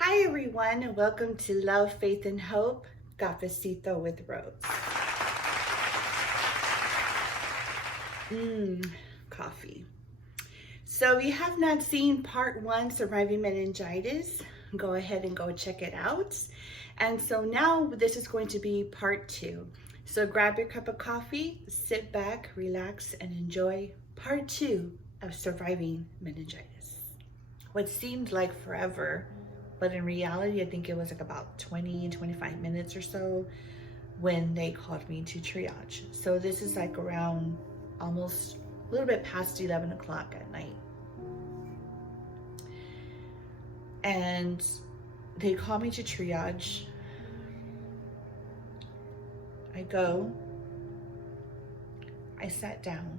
Hi everyone, and welcome to Love, Faith, and Hope, Cafecito with Rose. Coffee. So if you have not seen part one, Surviving Meningitis, go ahead and go check it out. And so now this is going to be part two. So grab your cup of coffee, sit back, relax, and enjoy part two of Surviving Meningitis. What seemed like forever, but in reality, I think it was like about 25 minutes or so when they called me to triage. So this is like around almost a little bit past 11 o'clock at night. And they called me to triage. I go, I sat down,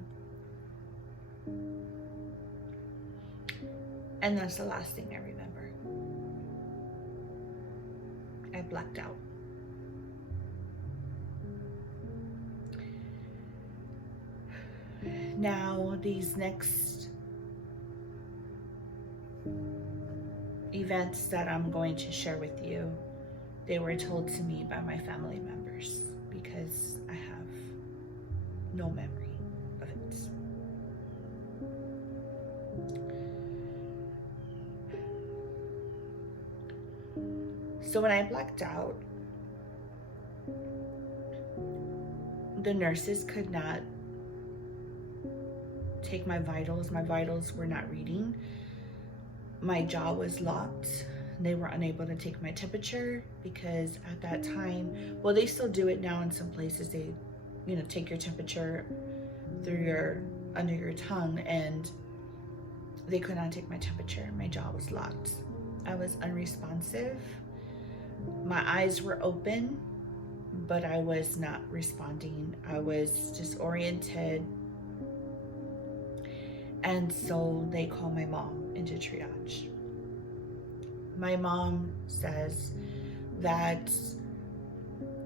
and that's the last thing I remember. I blacked out. Now, these next events that I'm going to share with you, they were told to me by my family members because I have no memory of it. So when I blacked out, the nurses could not take my vitals. My vitals were not reading. My jaw was locked. They were unable to take my temperature because at that time, well, they still do it now in some places. They, take your temperature through under your tongue, and they could not take my temperature. My jaw was locked. I was unresponsive. My eyes were open, but I was not responding. I was disoriented. And so they call my mom into triage. My mom says that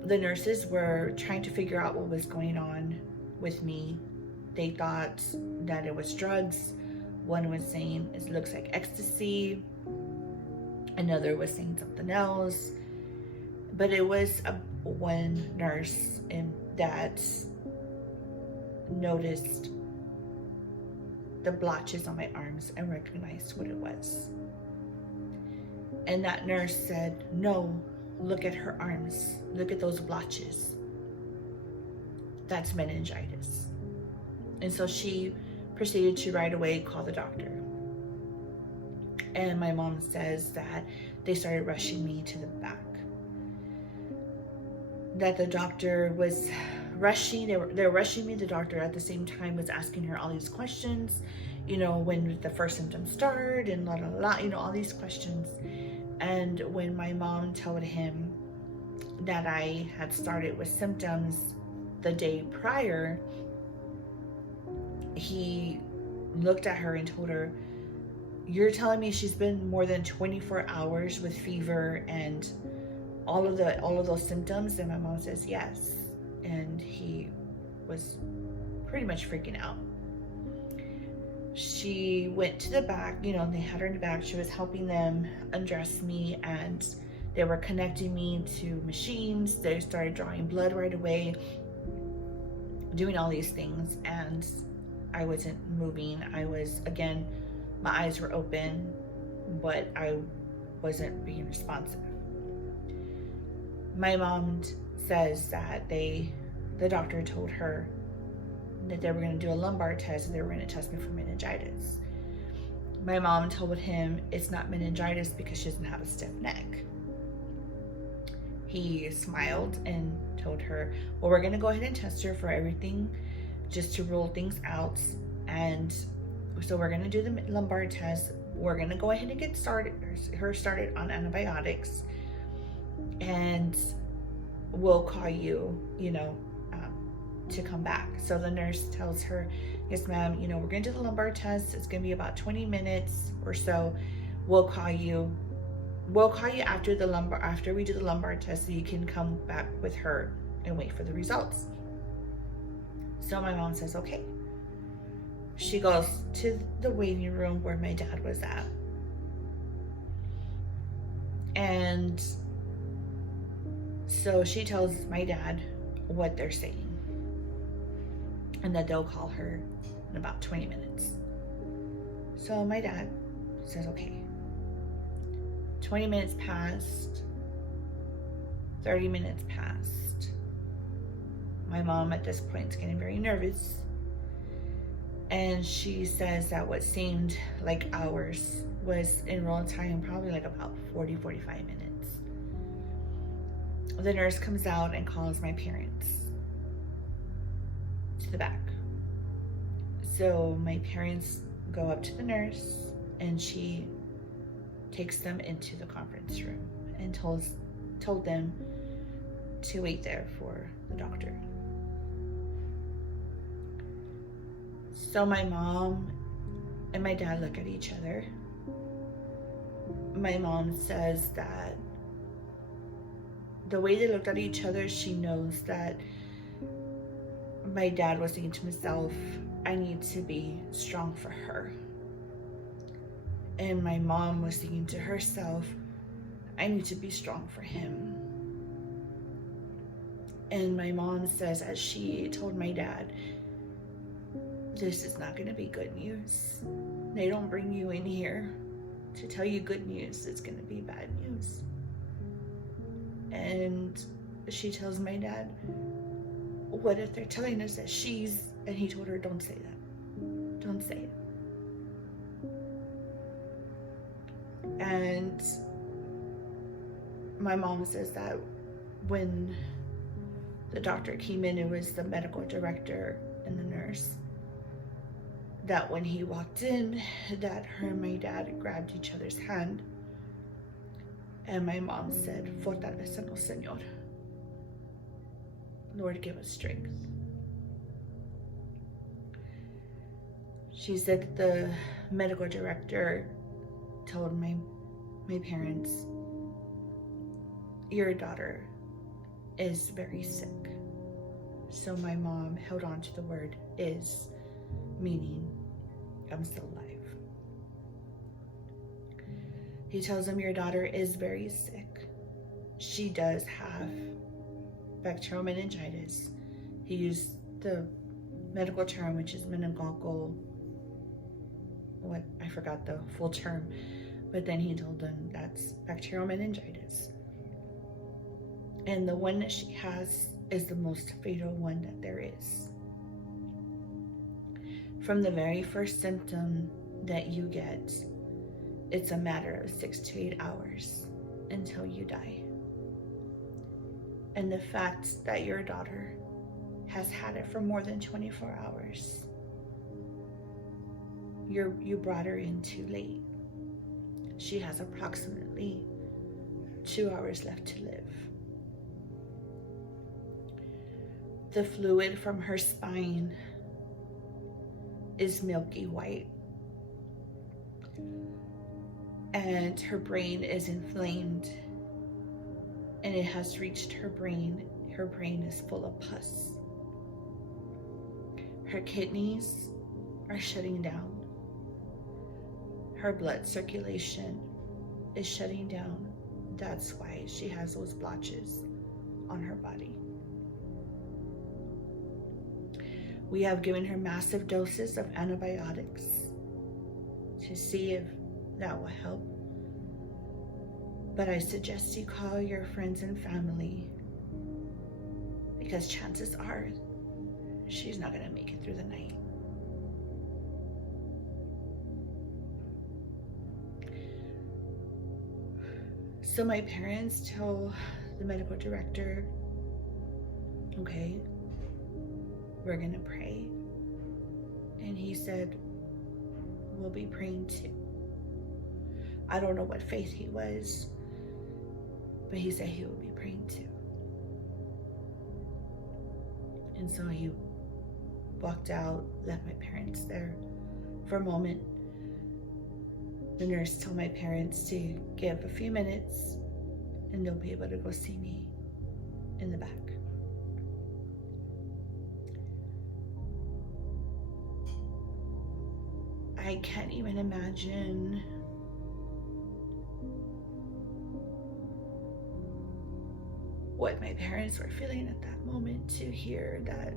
the nurses were trying to figure out what was going on with me. They thought that it was drugs. One was saying it looks like ecstasy. Another was saying something else. But it was one nurse that noticed the blotches on my arms and recognized what it was. And that nurse said, "No, look at her arms. Look at those blotches. That's meningitis." And so she proceeded to right away call the doctor. And my mom says that they started rushing me to the back. That the doctor was rushing, they were rushing me. The doctor at the same time was asking her all these questions, when did the first symptoms start and la la la, all these questions. And when my mom told him that I had started with symptoms the day prior, he looked at her and told her, "You're telling me she's been more than 24 hours with fever and all of those symptoms?" And my mom says yes. And he was pretty much freaking out. She went to the back, they had her in the back. She was helping them undress me, and they were connecting me to machines. They started drawing blood right away, doing all these things, and I wasn't moving. I was, again, my eyes were open, but I wasn't being responsive. My mom says that the doctor told her that they were going to do a lumbar test and they were going to test me for meningitis. My mom told him it's not meningitis because she doesn't have a stiff neck. He smiled and told her, "Well, we're going to go ahead and test her for everything just to rule things out. And so we're going to do the lumbar test. We're going to go ahead and get her started on antibiotics. And we'll call you, to come back." So the nurse tells her, "Yes, ma'am, we're going to do the lumbar test. It's going to be about 20 minutes or so. We'll call you after we do the lumbar test so you can come back with her and wait for the results." So my mom says, "Okay." She goes to the waiting room where my dad was at. And so she tells my dad what they're saying and that they'll call her in about 20 minutes. So my dad says, okay. 20 minutes passed, 30 minutes passed. My mom at this point is getting very nervous. And she says that what seemed like hours was in real time probably like about 40, 45 minutes. The nurse comes out and calls my parents to the back. So my parents go up to the nurse and she takes them into the conference room and told them to wait there for the doctor. So my mom and my dad look at each other. My mom says that the way they looked at each other, she knows that my dad was thinking to himself, I need to be strong for her. And my mom was thinking to herself, I need to be strong for him. And my mom says, as she told my dad, this is not going to be good news. They don't bring you in here to tell you good news. It's going to be bad news. And she tells my dad, what if they're telling us that she's, and he told her, don't say that. Don't say it. And my mom says that when the doctor came in, it was the medical director and the nurse, that when he walked in, that her and my dad grabbed each other's hand. And my mom said, fortalecenos, Señor. Lord, give us strength. She said that the medical director told my parents, your daughter is very sick. So my mom held on to the word is, meaning I'm still alive. He tells them your daughter is very sick. She does have bacterial meningitis. He used the medical term, which is meningococcal, I forgot the full term, but then he told them that's bacterial meningitis. And the one that she has is the most fatal one that there is. From the very first symptom that you get, it's a matter of 6 to 8 hours until you die. And the fact that your daughter has had it for more than 24 hours, you brought her in too late. She has approximately 2 hours left to live. The fluid from her spine is milky white, and her brain is inflamed, and it has reached her brain. Her brain is full of pus. Her kidneys are shutting down. Her blood circulation is shutting down. That's why she has those blotches on her body. We have given her massive doses of antibiotics to see if that will help. But I suggest you call your friends and family, because chances are she's not going to make it through the night. So my parents tell the medical director, okay, we're going to pray. And he said, we'll be praying too. I don't know what faith he was, but he said he would be praying too. And so he walked out, left my parents there for a moment. The nurse told my parents to give a few minutes and they'll be able to go see me in the back. I can't even imagine what my parents were feeling at that moment, to hear that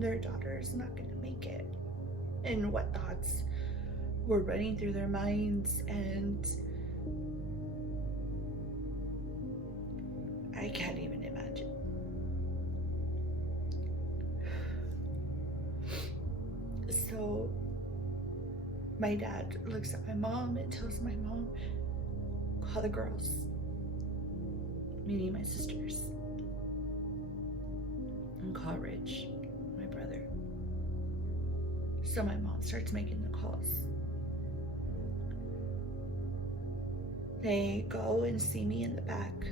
their daughter is not going to make it, and what thoughts were running through their minds. And I can't even imagine. So my dad looks at my mom and tells my mom, call the girls, meaning my sisters, and call Rich, my brother. So my mom starts making the calls. They go and see me in the back.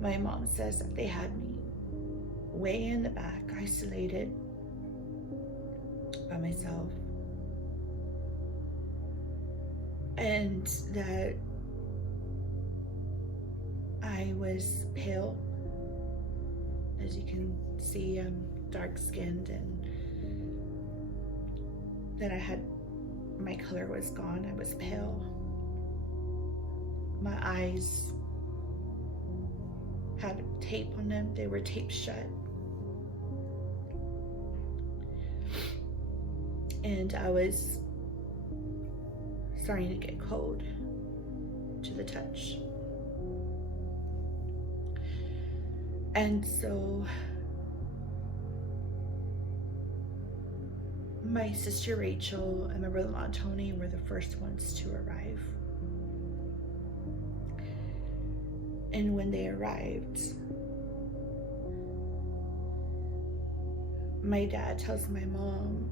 My mom says that they had me way in the back, isolated by myself, and that I was pale. As you can see, I'm dark-skinned, and that my color was gone. I was pale. My eyes had tape on them. They were taped shut. And I was starting to get cold to the touch. And so my sister Rachel and my brother-in-law Tony were the first ones to arrive. And when they arrived, my dad tells my mom,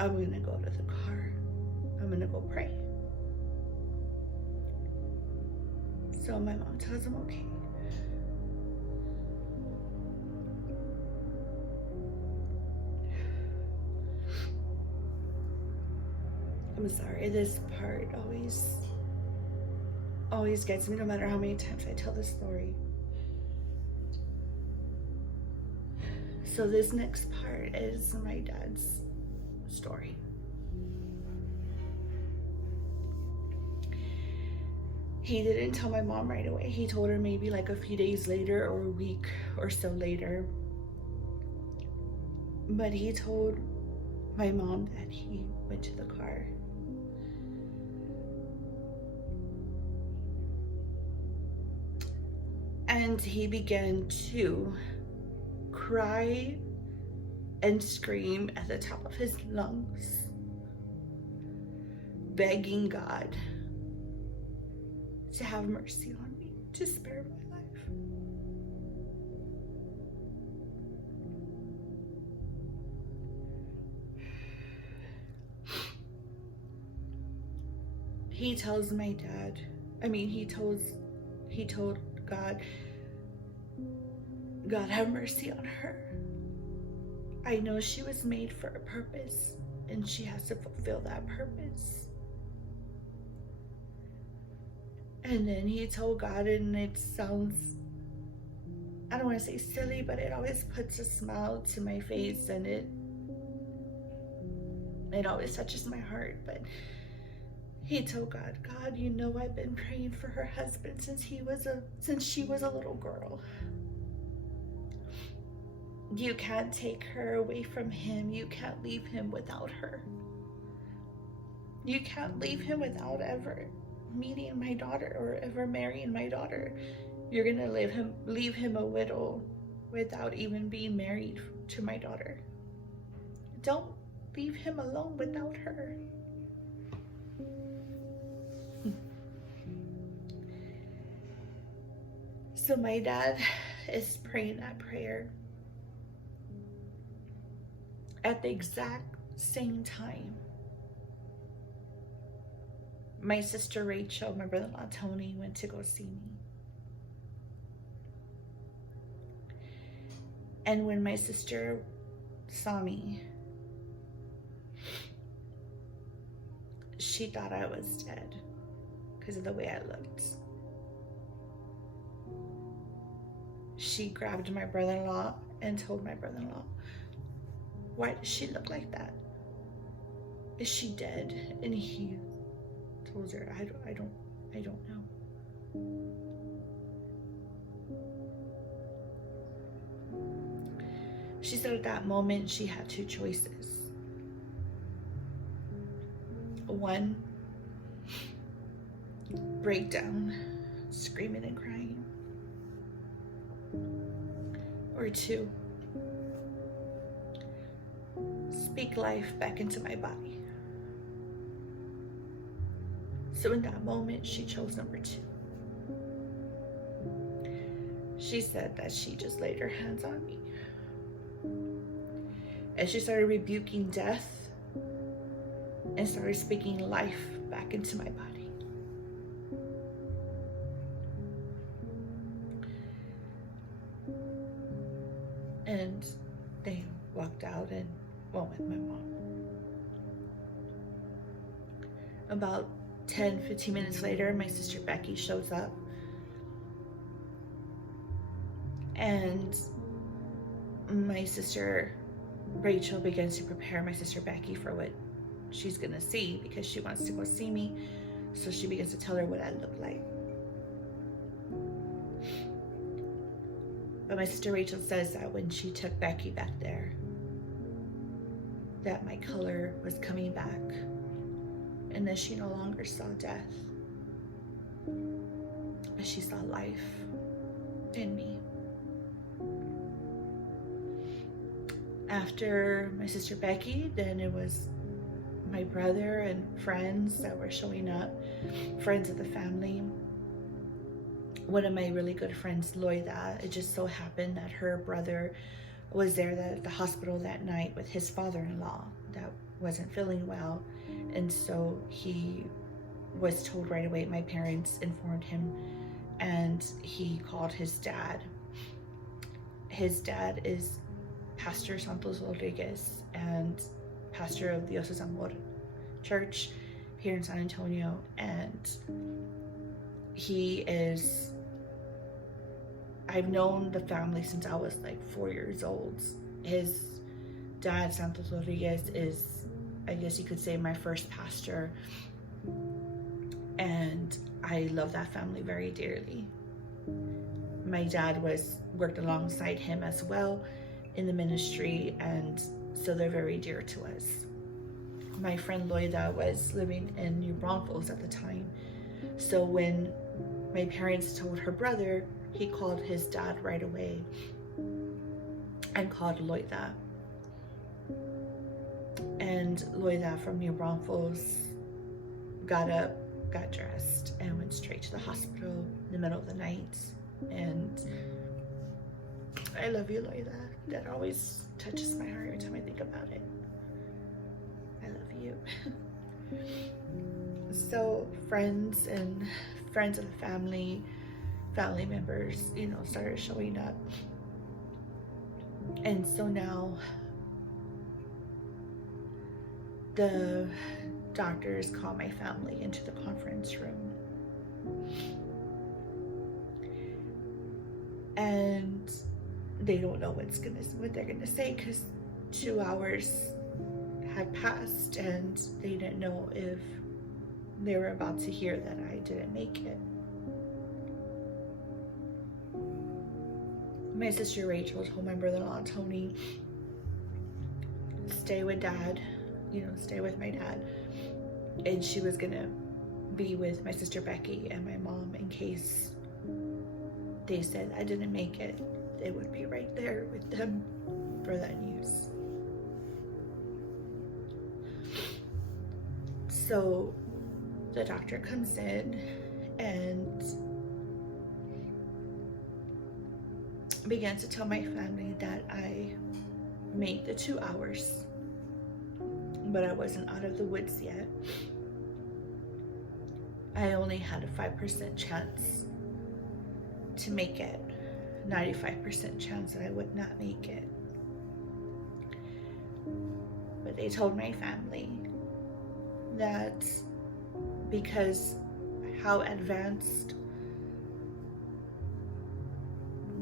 I'm gonna go to the car. I'm gonna go pray. So my mom tells him, okay. I'm sorry, this part always gets me, no matter how many times I tell this story. So this next part is my dad's story. He didn't tell my mom right away. He told her maybe like a few days later or a week or so later. But he told my mom that he went to the car. And he began to cry and scream at the top of his lungs, begging God to have mercy on me, to spare my life. He tells my dad, he told God, God, have mercy on her. I know she was made for a purpose, and she has to fulfill that purpose. And then he told God, and it sounds, I don't want to say silly, but it always puts a smile to my face, and it always touches my heart. But he told God, God, you know I've been praying for her husband since she was a little girl. You can't take her away from him. You can't leave him without her. You can't leave him without ever meeting my daughter or ever marrying my daughter. You're gonna leave him a widow without even being married to my daughter. Don't leave him alone without her. So my dad is praying that prayer at the exact same time. My sister Rachel, my brother-in-law Tony went to go see me. And when my sister saw me, she thought I was dead because of the way I looked. She grabbed my brother-in-law and told my brother-in-law, why does she look like that? Is she dead? And he told her, I don't know. She said at that moment she had two choices. One, breakdown, screaming and crying. Or two, speak life back into my body. So in that moment, she chose number two. She said that she just laid her hands on me. And she started rebuking death and started speaking life back into my body. And they walked out and went with my mom. About 10-15 minutes later, my sister Becky shows up. And my sister Rachel begins to prepare my sister Becky for what she's gonna see, because she wants to go see me. So she begins to tell her what I look like. But my sister Rachel says that when she took Becky back there, that my color was coming back and that she no longer saw death, but she saw life in me. After my sister Becky, then it was my brother and friends that were showing up, friends of the family. One of my really good friends, Loida, it just so happened that her brother was there at the hospital that night with his father-in-law that wasn't feeling well. And so he was told right away, my parents informed him, and he called his dad. His dad is Pastor Santos Rodriguez and pastor of the Dios Amor Church here in San Antonio. And he is, I've known the family since I was like 4 years old. His dad, Santos Rodriguez, is, I guess you could say, my first pastor. And I love that family very dearly. My dad worked alongside him as well in the ministry, and so they're very dear to us. My friend Loida was living in New Braunfels at the time. So when my parents told her brother, he called his dad right away and called Loida. And Loida from New Braunfels got up, got dressed, and went straight to the hospital in the middle of the night. And I love you, Loida. That always touches my heart every time I think about it. I love you. So friends and friends of the family members, started showing up. And so now the doctors call my family into the conference room. And they don't know what they're gonna say, because 2 hours had passed and they didn't know if they were about to hear that I didn't make it. My sister Rachel told my brother-in-law Tony, stay with dad, stay with my dad. And she was gonna be with my sister Becky and my mom in case they said I didn't make it. They would be right there with them for that news. So the doctor comes in and began to tell my family that I made the 2 hours, but I wasn't out of the woods yet. I only had a 5% chance to make it, 95% chance that I would not make it. But they told my family that because how advanced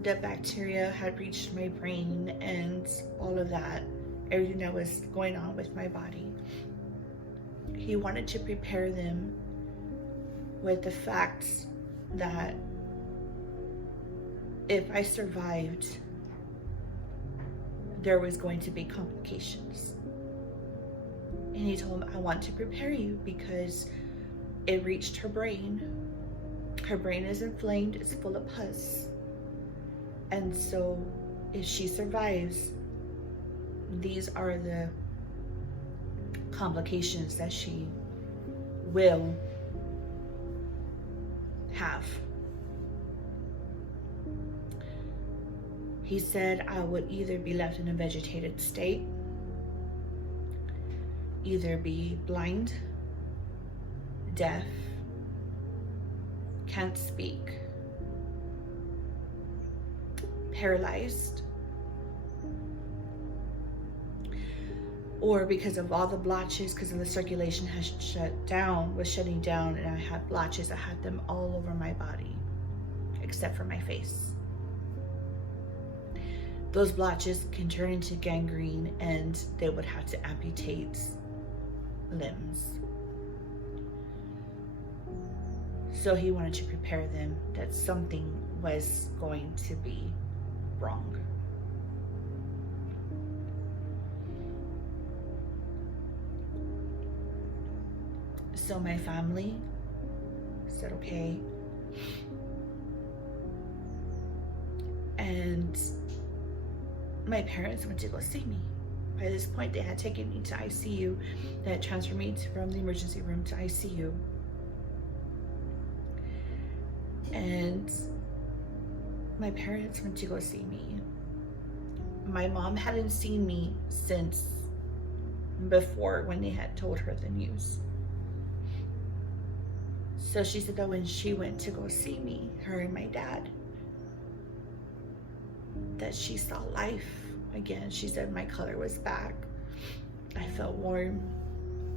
the bacteria had reached my brain and all of that, everything that was going on with my body, he wanted to prepare them with the fact that if I survived, there was going to be complications. And he told me, I want to prepare you because it reached her brain. Her brain is inflamed, it's full of pus. And so if she survives, these are the complications that she will have. He said I would either be left in a vegetated state, either be blind, deaf, can't speak, paralyzed, or because of all the blotches, because of the circulation was shutting down, and I had blotches. I had them all over my body, except for my face. Those blotches can turn into gangrene, and they would have to amputate limbs. So he wanted to prepare them that something was going to be wrong. So my family said, okay. And my parents went to go see me. By this point, they had taken me to ICU. They had transferred me from the emergency room to ICU. And my parents went to go see me. My mom hadn't seen me since before, when they had told her the news. So she said that when she went to go see me, her and my dad, that she saw life again. She said my color was back. I felt warm.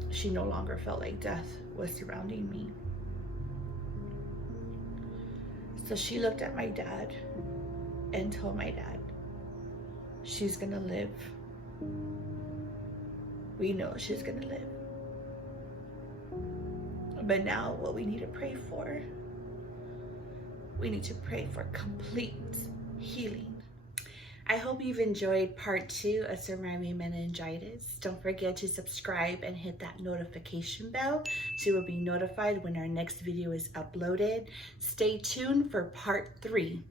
She no longer felt like death was surrounding me. So she looked at my dad and told my dad, she's gonna live. We know she's gonna live. But now what we need to pray for, we need to pray for complete healing. I hope you've enjoyed part 2 of surviving meningitis. Don't forget to subscribe and hit that notification bell so you will be notified when our next video is uploaded. Stay tuned for part 3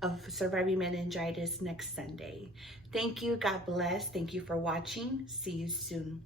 of surviving meningitis next Sunday. Thank you. God bless. Thank you for watching. See you soon.